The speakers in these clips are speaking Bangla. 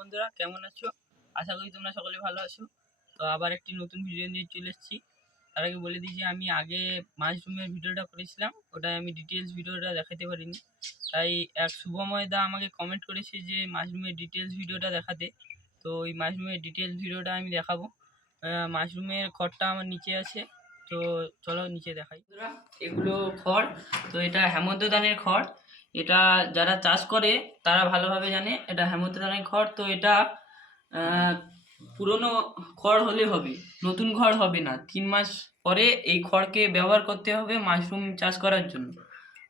বন্ধুরা, কেমন আছো? আশা করি তোমরা সকলে ভালো আছো। তো আবার একটি নতুন ভিডিও নিয়ে চলে এসেছি। তার আগে বলে দিই যে আমি আগে মাশরুমের ভিডিওটা করেছিলাম, ওটাই আমি ডিটেলস ভিডিওটা দেখাতে পারিনি। তাই এক শুভময় দা আমাকে কমেন্ট করেছে যে মাশরুমের ডিটেলস ভিডিওটা দেখাতে। তো ওই মাশরুমের ডিটেলস ভিডিওটা আমি দেখাবো। মাশরুমের খড়টা আমার নিচে আছে, তো চলো নিচে দেখাই। বন্ধুরা, এগুলো খড়। তো এটা হেমন্ত ধানের খড়। এটা যারা চাষ করে তারা ভালোভাবে জানে এটা হেমন্ত ধানের খড়। তো এটা পুরনো খড় হলে হবে, নতুন খড় হবে না। 3 মাস পরে এই খড়কে ব্যবহার করতে হবে মাশরুম চাষ করার জন্য।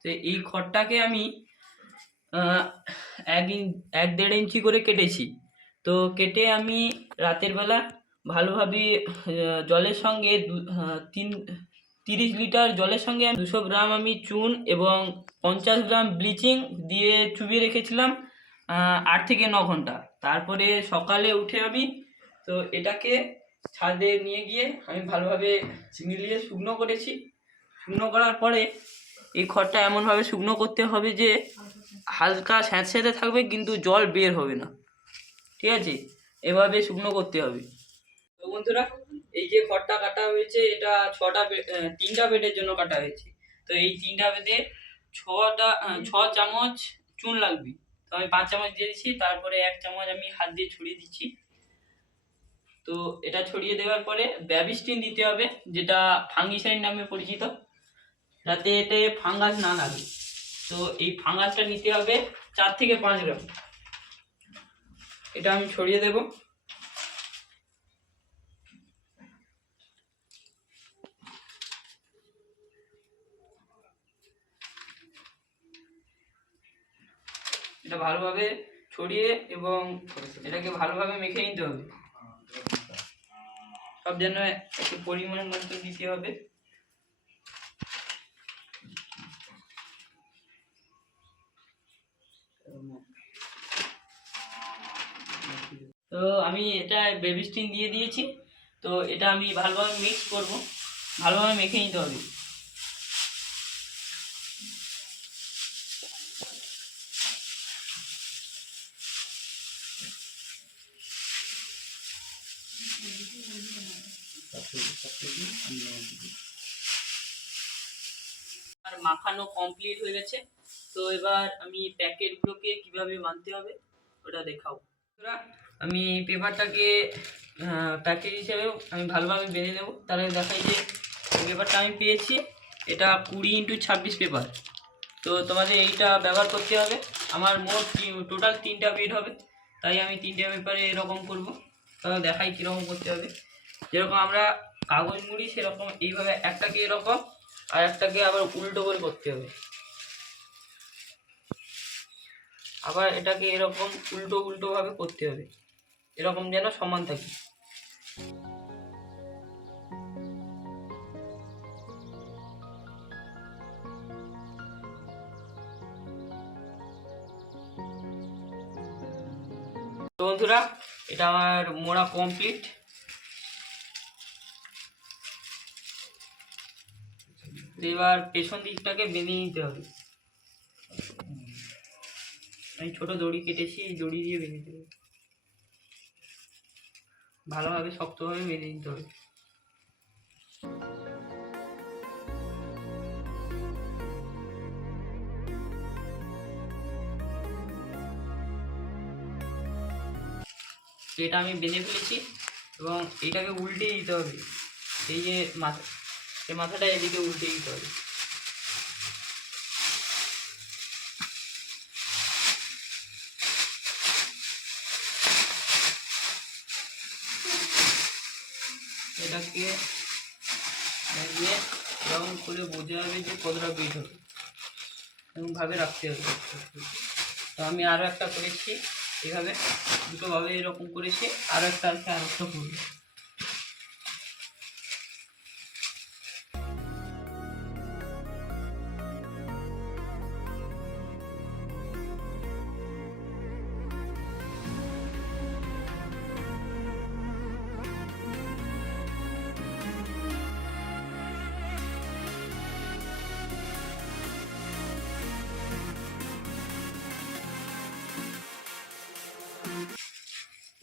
তো এই খড়টাকে আমি 1-1.5 ইঞ্চি করে কেটেছি। তো কেটে আমি রাতের বেলা ভালোভাবে জলের সঙ্গে 30 লিটার জলের সঙ্গে 200 গ্রাম আমি চুন এবং 50 গ্রাম ব্লিচিং দিয়ে চুবিয়ে রেখেছিলাম 8 থেকে 9 ঘন্টা। তারপরে সকালে উঠে আমি তো এটাকে ছাদে নিয়ে গিয়ে আমি ভালোভাবে মিলিয়ে শুকনো করেছি। শুকনো করার পরে এই খড়টা এমনভাবে শুকনো করতে হবে যে হালকা স্যাঁতস্যাঁতে থাকবে, কিন্তু জল বের হবে না। ঠিক আছে, এভাবে শুকনো করতে হবে। তো বন্ধুরা, এই যে খড়টা কাটা হয়েছে এটা 3টা বেডের জন্য কাটা হয়েছে। তো এই 3টা বেডে 6 চামচ চুন লাগবে। তো আমি 5 চামচ দিয়ে দিচ্ছি, তারপরে 1 চামচ আমি হাত দিয়ে ছড়িয়ে দিচ্ছি। তো এটা ছড়িয়ে দেওয়ার পরে ব্যাবিস্টিন দিতে হবে, যেটা ফাঙ্গিসাইড নামে পরিচিত, যাতে এতে ফাঙ্গাস না লাগে। তো এই ফাঙ্গাসটা নিতে হবে 4 থেকে 5 গ্রাম। এটা আমি ছড়িয়ে দেব। এটা ভালোভাবে ছড়িয়ে এবং এটাকে ভালোভাবে মেখে নিতে হবে। সব যেন একটু পরিমাণ মতো দিতে হবে। তো আমি এটা বেবিস্টিন দিয়ে দিয়েছি। তো এটা আমি ভালোভাবে মিক্স করব, ভালোভাবে মেখে নিতে হবে। আর মাখানো কমপ্লিট হয়ে গেছে। তো এবার আমি প্যাকেটগুলোকে কিভাবে বাঁধতে হবে ওটা দেখাও। আমি পেপারটাকে প্যাকেট হিসেবেও আমি ভালোভাবে বেঁধে দেবো। তাহলে দেখাই যে পেপারটা আমি পেয়েছি, এটা 20x26 পেপার। তো তোমাদের এইটা ব্যবহার করতে হবে। আমার মোট টোটাল 3টা বেড হবে, তাই আমি 3টে পেপারে এরকম করব। তাহলে দেখাই কীরকম করতে হবে। যেরকম আমরা কাগজ মুড়ি সেরকম এইভাবে একটাকে এরকম আর একটাকে আবার উল্টো করে করতে হবে। আবার এটাকে এরকম উল্টো উল্টো ভাবে করতে হবে, এরকম যেন সমান থাকে। তো বন্ধুরা, এটা আমার মোড়া কমপ্লিট। এবার পেছন দিকটাকে বেঁধে নিতে হবে। আমি ছোট দড়ি কেটেছি, এই দড়ি দিয়ে বেঁধে নিতে হবে, ভালোভাবে শক্তভাবে বেঁধে নিতে হবে। এটা আমি বেঁধে ফেলেছি এবং এটাকে উল্টে দিতে হবে। এই যে মাথা, এই মাথাটা এদিকে উল্টে দিতে হবে। এটাকে লাগিয়ে এরকম করে বোঝা যাবে যে কতটা বেড হবে, এরকমভাবে রাখতে হবে। তো আমি আরও একটা করেছি, এইভাবে দুটোভাবে এরকম করেছি, আরও একটা আছে, আরও একটা করবো।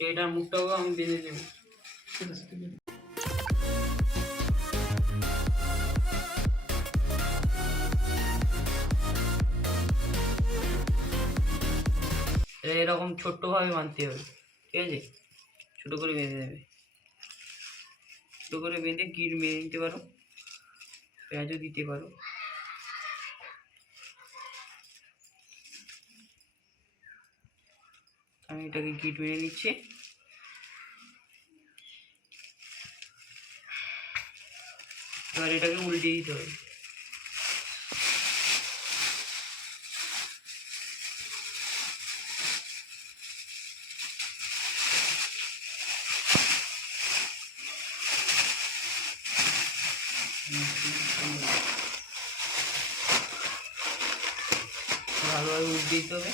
এটার মুখটাও আমি বেঁধে দেবো। এরকম ছোট্টভাবে বাঁধতে হবে, ঠিক আছে? ছোটো করে বেঁধে দেবে, ছোটো করে বেঁধে গিট মেরে নিতে পারো, পেঁয়াজও দিতে পারো। আমি এটাকে গিট মেরে নিচ্ছি। এবার এটাকে উল্টে দিতে হবে। ভালোভাবে উল্টে দিতে হবে।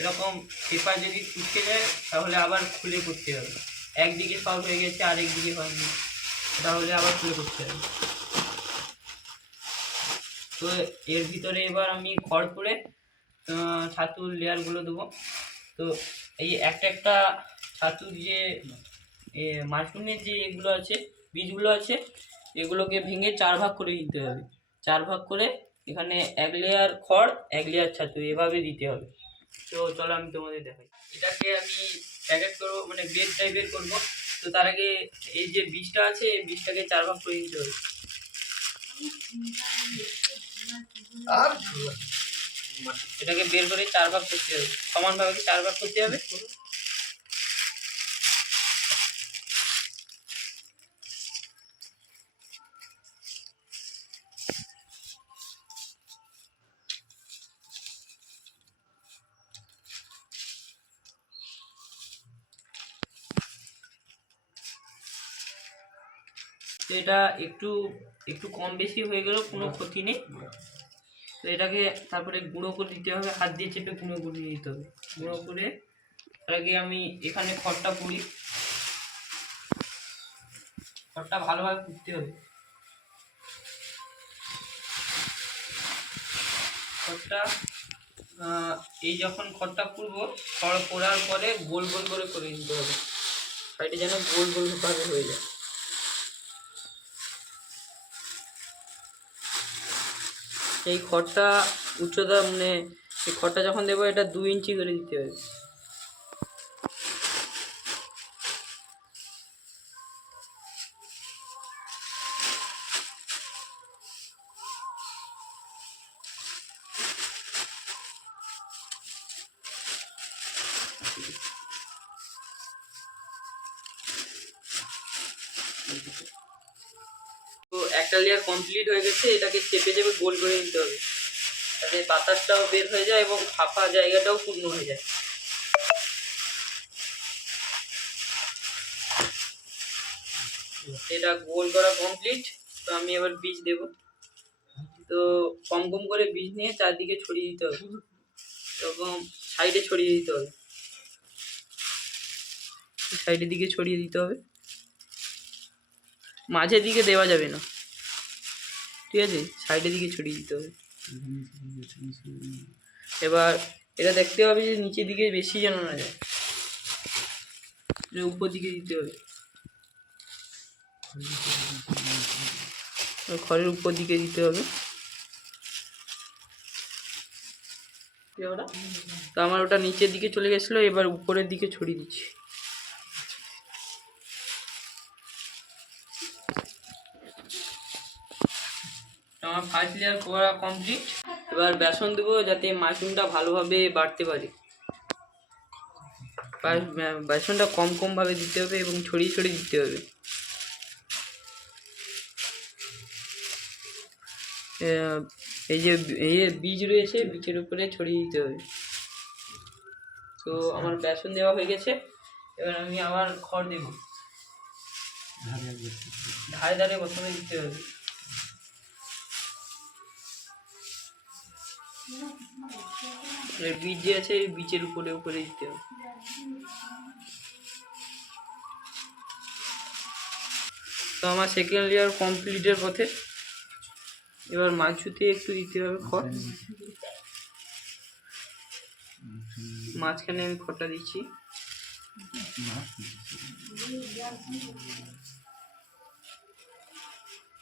এরকম পেপার যদি কুচকে যায় তাহলে আবার খুলে করতে হবে। একদিকে সব হয়ে গেছে আর একদিকে হয়নি, তাহলে আবার খুলে করতে হবে। তো এর ভিতরে এবার আমি খড় করে ছাতুর লেয়ারগুলো দেবো। তো এই একটা একটা ছাতুর যে মাশরুমের যে এগুলো আছে, বীজগুলো আছে, এগুলোকে ভেঙে 4 ভাগ করে দিতে হবে। 4 ভাগ করে এখানে 1 লেয়ার খড় 1 লেয়ার ছাতু এভাবে দিতে হবে। তো চলো আমি তোমাদের দেখাই। এটাকে আমি প্যাকেট করবো, মানে বেড টাইপের করবো। তো তার আগে এই যে বীজটা আছে, এই বীজটাকে 4 ভাগ করে দিতে হবে। এটাকে বের করে 4 ভাগ করতে হবে, সমানভাবে 4 ভাগ করতে হবে। তো এটা একটু একটু কম বেশি হয়ে গেলেও কোনো ক্ষতি নেই। তো এটাকে তারপরে গুঁড়ো করে দিতে হবে, হাত দিয়ে চেপে গুঁড়ো করে দিতে হবে। গুঁড়ো করে তার আগে আমি এখানে খড়টা পুড়ি, খড়টা ভালোভাবে পুড়তে হবে। খড়টা এই যখন খড়টা পুড়বো, খড় পোড়ার পরে গোল গোল করে দিতে হবে, সাইডে যেন গোল গোল ভাবে হয়ে যায়। এই খড়টা উচ্চতা, মানে এই খড়টা যখন দেবো এটা 2 ইঞ্চি করে দিতে হবে। তো একটা লেয়ার কমপ্লিট হয়ে গেছে, এটাকে চেপে চেপে গোল করে নিতে হবে যাতে বাতাসটাও বের হয়ে যায় এবং ফাঁপা জায়গাটাও পূর্ণ হয়ে যায়। এটা গোল করা কমপ্লিট। তো আমি এবার বীজ দেব। তো কম কম করে বীজ নিয়ে চারদিকে ছড়িয়ে দিতে হবে, এরকম সাইডে ছড়িয়ে দিতে হবে, সাইডের দিকে ছড়িয়ে দিতে হবে, মাঝের দিকে দেওয়া যাবে না, ঠিক আছে? সাইডের দিকে ছড়িয়ে দিতে হবে। এবার এটা দেখতে হবে যে নিচের দিকে বেশি যেন না যায়, উপর দিকে দিতে হবে, খড়ের উপর দিকে দিতে হবে। তো আমার ওটা নিচের দিকে চলে গেছিলো, এবার উপরের দিকে ছড়িয়ে দিচ্ছি। আমার ফার্স্ট লেয়ার করা কমপ্লিট। এবার বেসন দেবো যাতে মাশরুমটা ভালোভাবে বাড়তে পারে। বেসনটা কম কমভাবে দিতে হবে এবং ছড়িয়ে ছড়িয়ে দিতে হবে। এই যে বীজ রয়েছে, বীজের উপরে ছড়িয়ে দিতে হবে। তো আমার বেসন দেওয়া হয়ে গেছে। এবার আমি আবার খড় দেব, ধারে ধারে প্রথমে দিতে হবে। বীজ যে আছে এই বীজের উপরে উপরে দিতে হবে। তো আমার সেকেন্ড লেয়ার কমপ্লিটের পথে। এবার মাঝুতে একটু দিতে হবে খড়, মাঝখানে আমি খড়টা দিচ্ছি।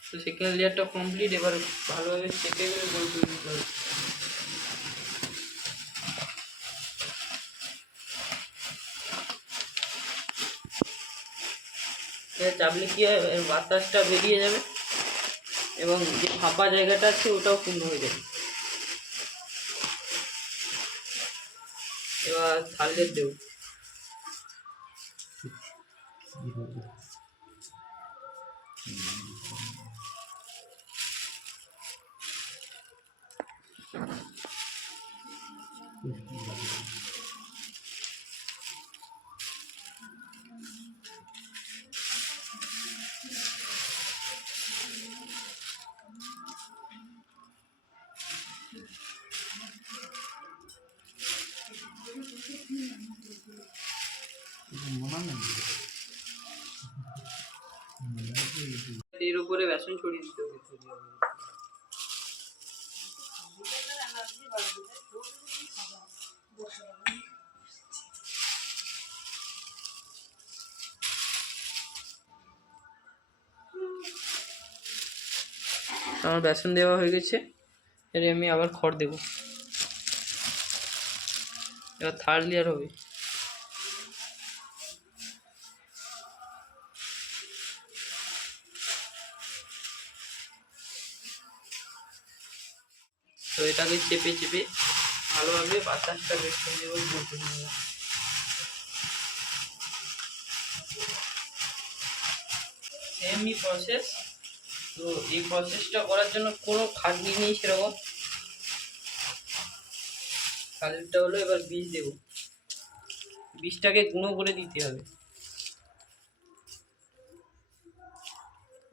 তো সেকেন্ড লেয়ারটা কমপ্লিট। এবার ভালোভাবে চেপে করে গোল করে দিতে হবে। চাপলে কি হয়, বাতাসটা বেরিয়ে যাবে এবং যে ফাঁপা জায়গাটা আছে ওটাও পূর্ণ হয়ে যাবে। এবার থার্ড দেব। এর উপরে বেসন ছড়িয়ে দিতে হবে। আমার বেসন দেওয়া হয়ে গেছে, এর আমি আবার খড় দেব। এবার থার্ড লেয়ার হবে। তো এটাকে চেপে চেপে ভালোভাবে বাতাসটা বের করে দেবো। সেমই প্রসেস। তো এই প্রসেসটা করার জন্য কোনো খাটনি নেই সেরকম। কাজটা হলো এবার বীজ দেব। বীজটাকে গুঁড়ো করে দিতে হবে।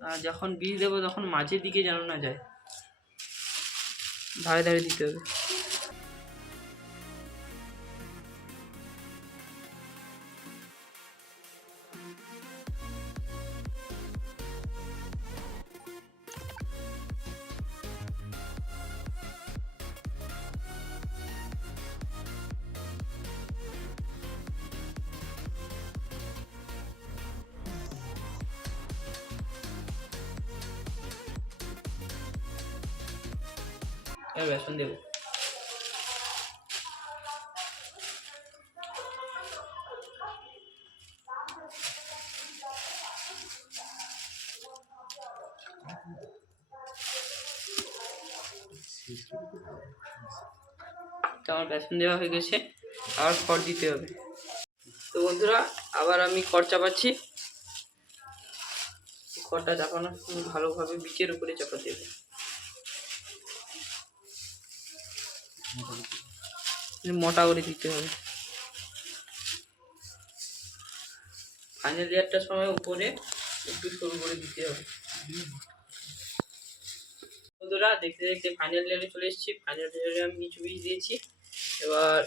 আর যখন বীজ দেবো তখন মাঝের দিকে যেন না যায়, ধারে ধারে দিতে হবে। এবার বেসন দেবো। তো আমার বেসন দেওয়া হয়ে গেছে, আর খড় দিতে হবে। তো বন্ধুরা আবার আমি খড় চাপাচ্ছি। খড়টা চাপানোর সময় ভালোভাবে বীজের উপরে চাপাতে হবে, মোটা করে দিতে হবে। ফাইনাল লেয়ারটার সময় উপরে একটু সরু করে দিতে হবে। বন্ধুরা দেখতে দেখতে ফাইনাল লেয়ারে চলে এসেছি। ফাইনাল লেয়ারে আমি কিছু বীজ দিয়েছি, এবার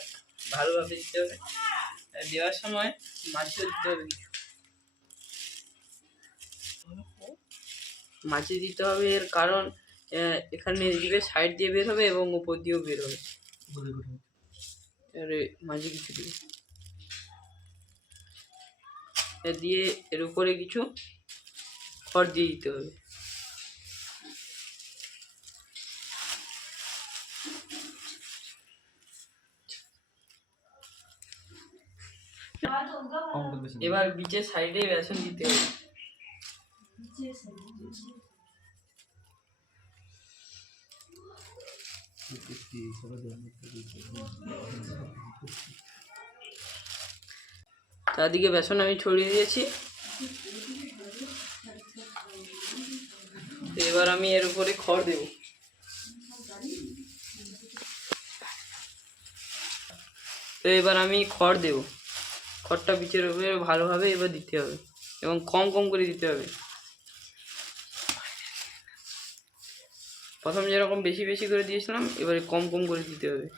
ভালোভাবে দিতে হবে। দেওয়ার সময় মাছিও দিতে হবে কিছু, মাছি দিতে হবে। এর কারণ এখানে দিবে সাইড দিয়ে বের হবে এবং উপর দিয়েও বের হবে। এবারে মাঝে কিছু দিবে দিয়ে এর উপরে কিছু খড় দিয়ে দিতে হবে। এবার বীজের সাইডে বেসন দিতে হবে। চারদিকে বেসন আমি ছড়িয়ে দিয়েছি। এবার আমি এর উপরে খড় দেব। তো এবার আমি খড় দেব। খড়টা বীজের উপরে ভালোভাবে এবার দিতে হবে এবং কম কম করে দিতে হবে। প্রথম যেরকম বেশি বেশি করে দিয়েছিলাম, এবারে কম কম করে দিতে হবে।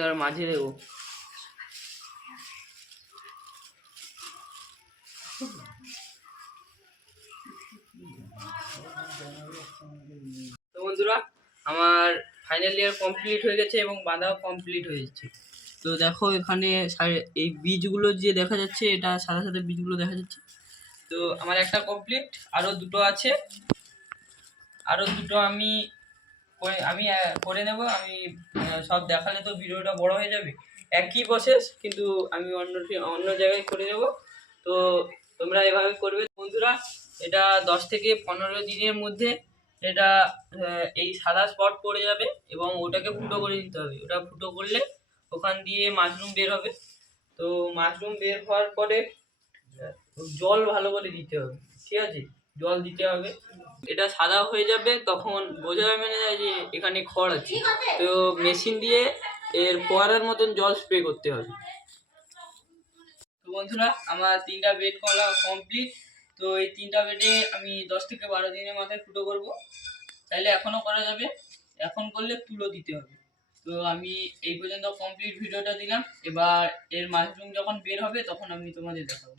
এবার মাঝে দেবো। তো বন্ধুরা, আমার ফাইনাল ইয়ার কমপ্লিট হয়ে গেছে এবং বাঁধাও কমপ্লিট হয়েছে। তো দেখো এখানে এই বীজগুলো যে দেখা যাচ্ছে, এটা সাদা সাদা বীজগুলো দেখা যাচ্ছে। তো আমার একটা কমপ্লিট, আরও দুটো আছে। আরও দুটো আমি করে নেব। আমি সব দেখালে তো ভিডিওটা বড় হয়ে যাবে। একই প্রসেস, কিন্তু আমি অন্য জায়গায় করে নেব। তো তোমরা এভাবে করবে বন্ধুরা। এটা 10 থেকে 15 দিনের মধ্যে এটা এই সাদা স্পট পড়ে যাবে এবং ওটাকে ফুটো করে দিতে হবে। ওটা ফুটো করলে ওখান দিয়ে মাশরুম বের হবে। তো মাশরুম বের হওয়ার পরে জল ভালো করে দিতে হবে, ঠিক আছে? জল দিতে হবে। এটা সাদা হয়ে যাবে, তখন বোঝা যাবে না যে এখানে খড় আছে। তো মেশিন দিয়ে এর ফোয়ারার মতন জল স্প্রে করতে হবে। তো বন্ধুরা, আমার 3টা বেড করা কমপ্লিট। তো এই 3টা বেডে আমি 10 থেকে 12 দিনের মাথায় ফুটো করব। চাইলে এখনও করা যাবে, এখন করলে তুলো দিতে হবে। তো আমি এই পর্যন্ত কমপ্লিট ভিডিওটা দিলাম। এবার এর মাশরুম যখন বের হবে তখন আমি তোমাদের দেখাবো।